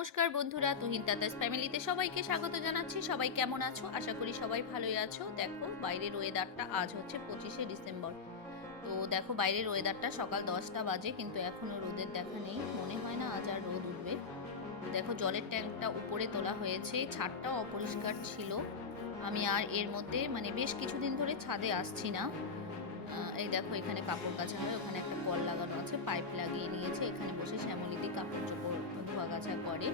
নমস্কার বন্ধুরা, তুহিন দাদাস ফ্যামিলিতে সবাইকে স্বাগত জানাচ্ছি। সবাই কেমন আছো? আশা করি সবাই ভালোই আছো। দেখো, বাইরের ওয়েদারটা আজ হচ্ছে পঁচিশে ডিসেম্বর। তো দেখো, বাইরের ওয়েদারটা সকাল দশটা বাজে, কিন্তু এখনও রোদের দেখা নেই। মনে হয় না আজ আর রোদ উঠবে। দেখো, জলের ট্যাঙ্কটা উপরে তোলা হয়েছে। ছাদটাও অপরিষ্কার ছিল। আমি আর এর মধ্যে মানে বেশ কিছুদিন ধরে ছাদে আসছি না। এই দেখো এখানে কাপড় কাচা হয়, ওখানে একটা কল লাগানো আছে, পাইপ লাগিয়ে নিয়েছে, এখানে বসে শ্যামলিদি কাপড় চোপড় ধোয়া গাছা করে।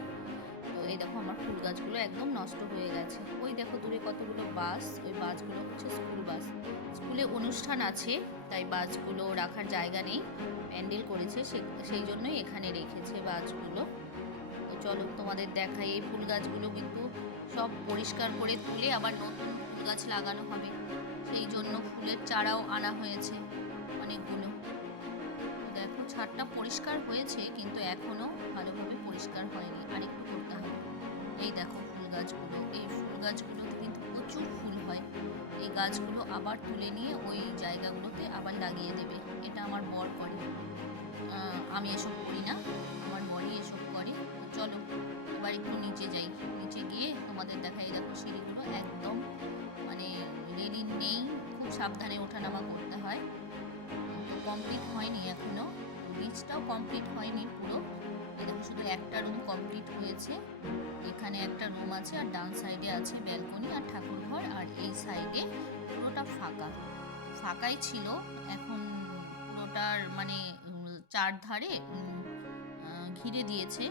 তো এই দেখো আমার ফুল গাছগুলো একদম নষ্ট হয়ে গেছে। ওই দেখো দূরে কতগুলো বাস, ওই বাসগুলো হচ্ছে স্কুল বাস। স্কুলে অনুষ্ঠান আছে, তাই বাসগুলো রাখার জায়গা নেই, প্যান্ডেল করেছে সেই জন্যই এখানে রেখেছে বাসগুলো। চলো তোমাদের দেখাই এই ফুল গাছগুলো কিন্তু সব পরিষ্কার করে তুলে আবার নতুন ফুল গাছ লাগানো হবে। সেই জন্য ফুলের চারাও আনা হয়েছে অনেকগুলো। দেখো, ছাদটা পরিষ্কার হয়েছে কিন্তু এখনও ভালোভাবে পরিষ্কার হয়নি। আরেকটু করতে হবে। এই দেখো ফুল গাছগুলো। এই ফুল গাছগুলোতে কিন্তু প্রচুর ফুল হয়। এই গাছগুলো আবার তুলে নিয়ে ওই জায়গাগুলোতে আবার লাগিয়ে দেবে। এটা আমার বর করে। আমি এসব করি না। আমার বরই এসব করে। চলো, এবার একটু নিচে যাই। নিচে গিয়ে তোমাদের দেখাই, দেখো সিঁড়িগুলো একদম মানে রেলিং নেই, খুব সাবধানে ওঠানামা করতে হয়। তো কমপ্লিট হয়নি এখনও ব্রিজটাও কমপ্লিট হয়নি পুরো। দেখো, শুধু একটা রুম কমপ্লিট হয়েছে। এখানে একটা রুম আছে, আর ডান সাইডে আছে ব্যালকনি আর ঠাকুর ঘর আর এই সাইডে পুরোটা ফাঁকা। ফাঁকাই ছিল, এখন পুরোটার মানে চারধারে ঘিরে দিয়েছে।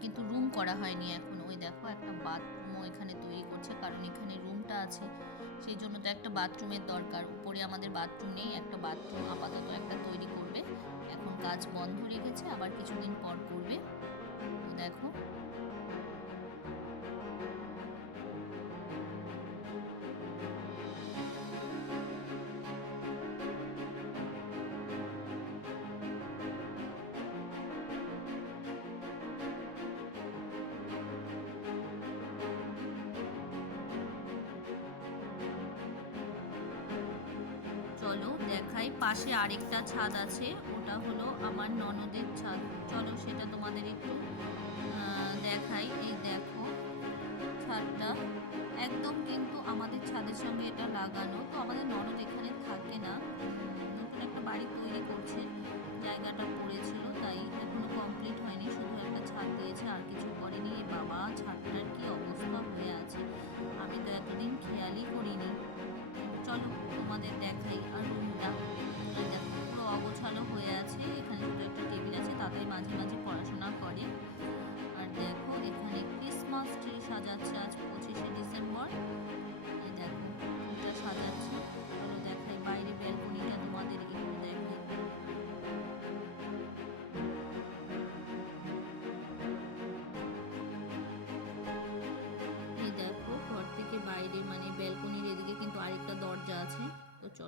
কিন্তু রুম করা হয়নি এখন। ওই দেখো, একটা বাথরুমও এখানে তৈরি করছে, কারণ এখানে রুমটা আছে। সেই জন্য তো একটা বাথরুমের দরকার। উপরে আমাদের বাথরুম নেই, একটা বাথরুম আপাতত একটা তৈরি করবে। এখন কাজ বন্ধ রেখেছে, আবার কিছুদিন পর করবে। চলো দেখাই, পাশে আরেকটা ছাদ আছে, ওটা হলো আমার ননদের ছাদ। চলো সেটা তোমাদের একটু দেখাই। এই দেখো ছাদটা। একদম কিন্তু আমাদের ছাদের সঙ্গে এটা লাগানো। তো আমাদের ননদ এখানে থাকে না। নতুন একটা বাড়ি তৈরি করছে, জায়গাটা পড়েছিল, তাই এখনও কমপ্লিট হয়নি। শুধু একটা ছাদ দিয়েছে, আর কিছু করেনি। বাবা, ছাদটার কি অবস্থা হয়ে আছে? আমি তো এতদিন খেয়ালই করিনি। চলো, তোমাদের দেখাই আর রুমটা। দেখো, পুরো অগোছালো হয়ে আছে। এখানে দুটো একটা টেবিল আছে, তাদের মাঝে মাঝে পড়াশোনা করে। আর দেখো, এখানে ক্রিসমাস ট্রি সাজাচ্ছে আজ পঁচিশে ডিসেম্বর।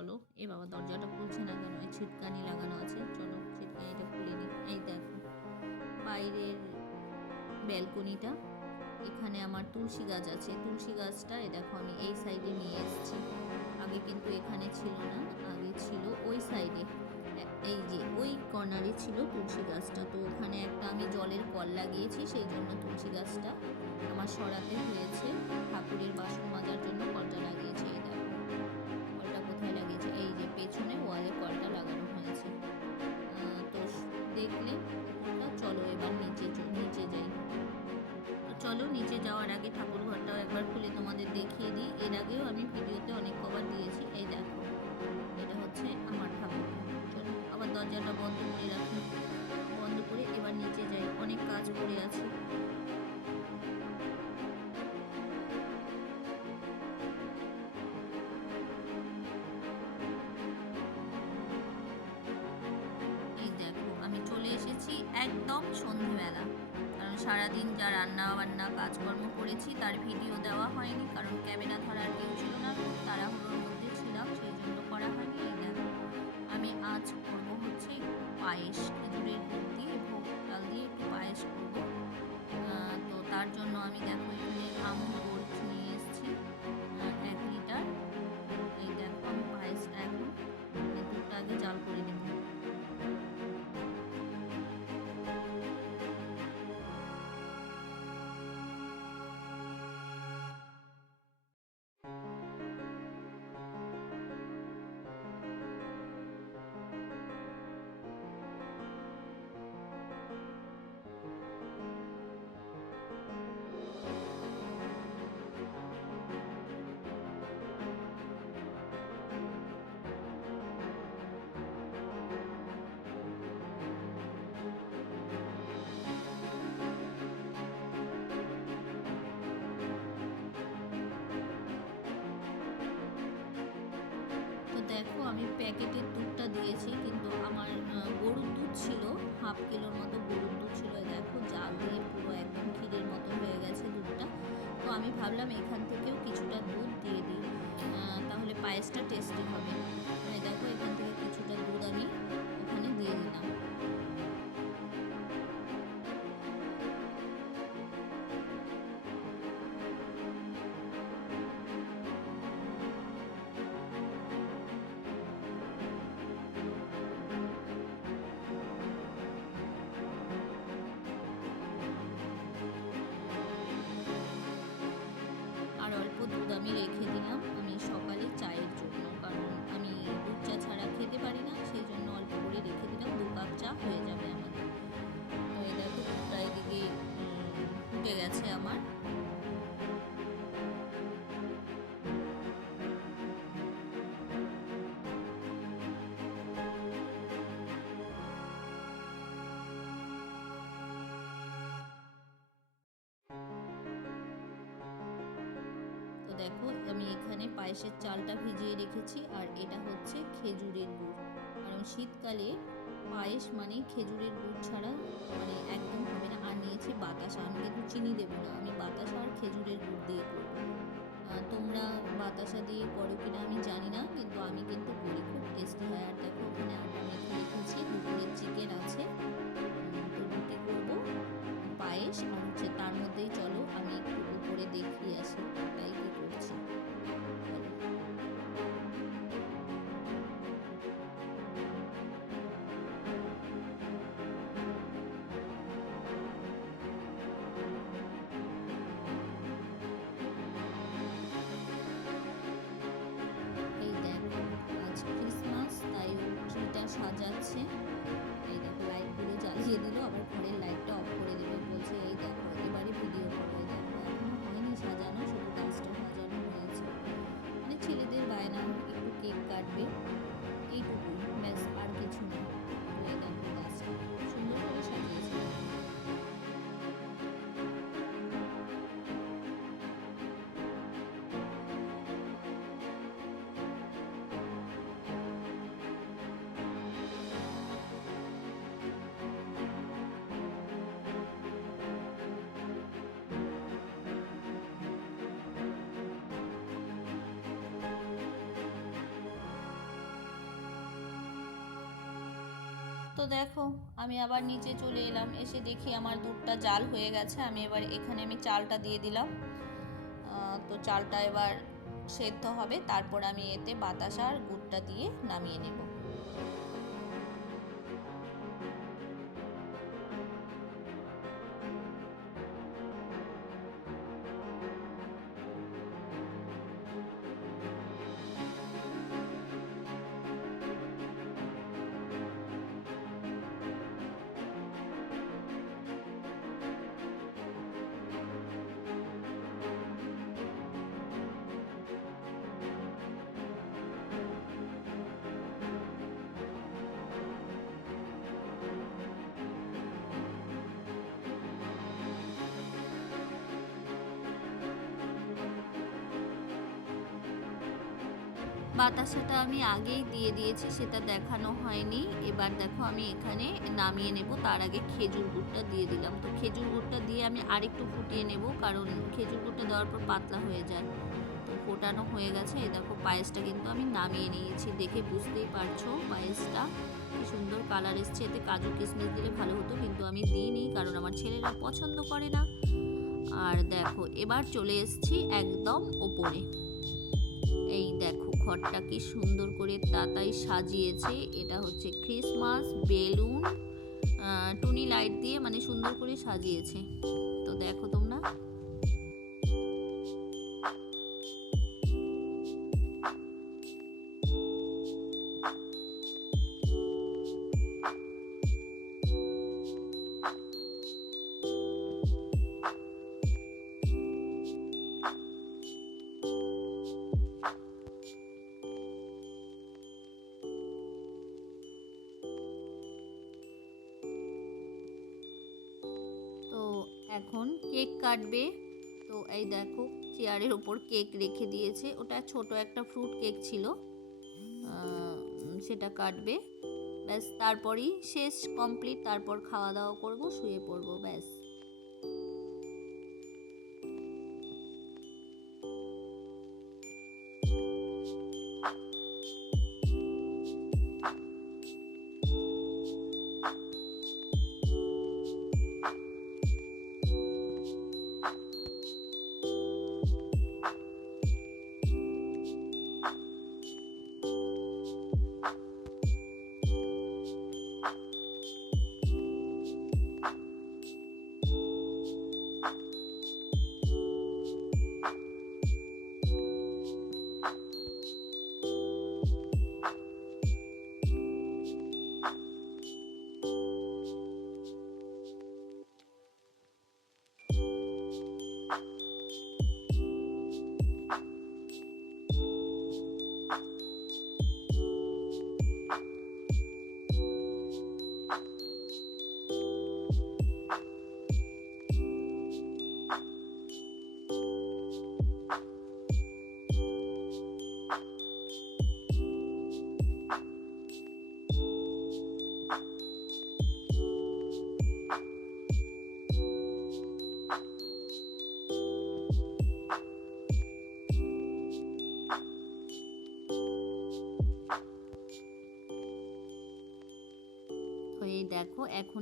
চলো। এ বাবা দরজাটা খুলছে না কেন? এই ছিটকানি লাগানো আছে। চলো ছিটকানিটা খুলে নিই। এই দেখো, বাইরের ব্যালকনিটা, এখানে আমার তুলসী গাছ আছে। তুলসী গাছটা এ দেখো আমি এই সাইডে নিয়ে এসেছি। আগে কিন্তু এখানে ছিল না, আগে ছিল ওই সাইডে। এই যে ওই কর্নারে ছিল তুলসী গাছটা। তো ওখানে একটা আমি জলের কল লাগিয়েছি, সেই জন্য তুলসী গাছটা আমার সরাতে হয়েছে। ঠাকুরের বাসন মাজার জন্য কলটা লাগিয়েছে। এই যে পেছনে ওয়ালে কলটা লাগানো হয়েছে। তো দেখলে চলো এবার নিচে নিচে যাই। চলো নিচে যাওয়ার আগে ঠাকুর ঘরটাও একবার খুলে তোমাদের দেখিয়ে দিই। এর আগেও আমি ভিডিওতে অনেক কবার দিয়েছি। এই দেখো, এটা হচ্ছে আমার ঠাকুর চলো, আবার দরজাটা বন্ধ করে রাখি। বন্ধ করে এবার নিচে যাই। অনেক কাজ করে আছে। এসেছি একদম সন্ধেবেলা। কারণ সারাদিন যা রান্না বান্না কাজকর্ম করেছি তার ভিডিও দেওয়া হয়নি, কারণ ক্যামেরা ধরার কেউ ছিল না তাড়াহুড়োর মধ্যে ছিলাম, সেই জন্য করা হয়নি এই দেখো। আমি আজ করব হচ্ছে পায়েস খেজুরের দুধ দিয়ে, ভোগ চাল দিয়ে একটু পায়েস করব। তো তার জন্য আমি দেখো এখানে আমুল দেখো, আমি প্যাকেটের দুধটা দিয়েছি, কিন্তু আমার গরুর দুধ ছিল, হাফ কিলোর মতো গরুর দুধ ছিল দেখো, জাল দিয়ে পুরো একদম ক্ষীরের মতো হয়ে গেছে দুধটা। তো আমি ভাবলাম এখান থেকেও কিছুটা দুধ দিয়ে দিই তাহলে পায়েসটা টেস্টি হবে। মানে দেখো, এখান থেকে দেখো, আমি এখানে পায়েসের চালটা ভিজিয়ে রেখেছি, আর এটা হচ্ছে খেজুরের গুড়। কারণ শীতকালে পায়েস মানে খেজুরের গুড় ছাড়া মানে একদম হবে না। আর নিয়েছি বাতাসা আমি কিন্তু চিনি দেবো না। আমি বাতাসা আর খেজুরের গুড় দিয়ে করব। তোমরা বাতাসা দিয়ে করো কিনা আমি জানি না, কিন্তু আমি কিন্তু সাজাচ্ছে। এই দেখো লাইটগুলো জ্বালিয়ে দিল আবার ঘরের লাইটটা অফ তো দেখো, আমি আবার নিচে চলে এলাম। এসে দেখি আমার দুধটা জাল হয়ে গেছে। আমি এবার এখানে আমি চালটা দিয়ে দিলাম। তো চালটা এবার সেদ্ধ হবে। তারপর আমি এতে বাতাসা আর গুড়টা দিয়ে নামিয়ে নেব। বাতাসাটা আমি আগেই দিয়ে দিয়েছি, সেটা দেখানো হয়নি। এবার দেখো আমি এখানে নামিয়ে নেব, তার আগে খেজুর গুড়টা দিয়ে দিলাম। তো খেজুর গুড়টা দিয়ে আমি আরেকটু ফুটিয়ে নেব, কারণ খেজুর গুড়টা দেওয়ার পর পাতলা হয়ে যায়। তো ফোটানো হয়ে গেছে, এই দেখো পায়েসটা কিন্তু আমি নামিয়ে নিয়েছি। দেখে বুঝতেই পারছ পায়েসটা, কি সুন্দর কালার এসছে। এতে কাজু কিশমিশ দিলে ভালো হতো, কিন্তু আমি দিইনি, কারণ আমার ছেলেরা পছন্দ করে না। আর দেখো, এবার চলে এসেছি একদম ওপরে। এই দেখো ঘরটা কি সুন্দর করে তাতাই সাজিয়েছে। এটা হচ্ছে ক্রিসমাস বেলুন টুনি লাইট দিয়ে মানে সুন্দর করে সাজিয়েছে। তো দেখো তো কাটবে তো এই দেখো, চেয়ারের ওপর কেক রেখে দিয়েছে। ওটা ছোট একটা ফ্রুট কেক ছিল। সেটা কাটবে। ব্যাস, তারপরই শেষ, কমপ্লিট। তারপর খাওয়া দাওয়া করব, শুয়ে পড়ব, ব্যাস।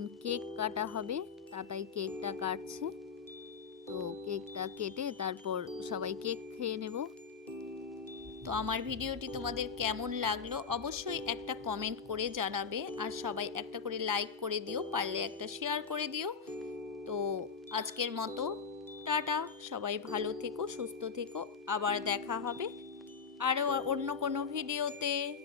এখন কেক কাটা হবে, তাতাই কেকটা কাটছে। তো কেকটা কেটে তারপর সবাই কেক খেয়ে নেব। তো আমার ভিডিওটি তোমাদের কেমন লাগল অবশ্যই একটা কমেন্ট করে জানাবে। আর সবাই একটা করে লাইক করে দিও, পারলে একটা শেয়ার করে দিও। তো আজকের মতো, টাটা। সবাই ভালো থেকো, সুস্থ থেকো। আবার দেখা হবে আরও অন্য কোনো ভিডিওতে।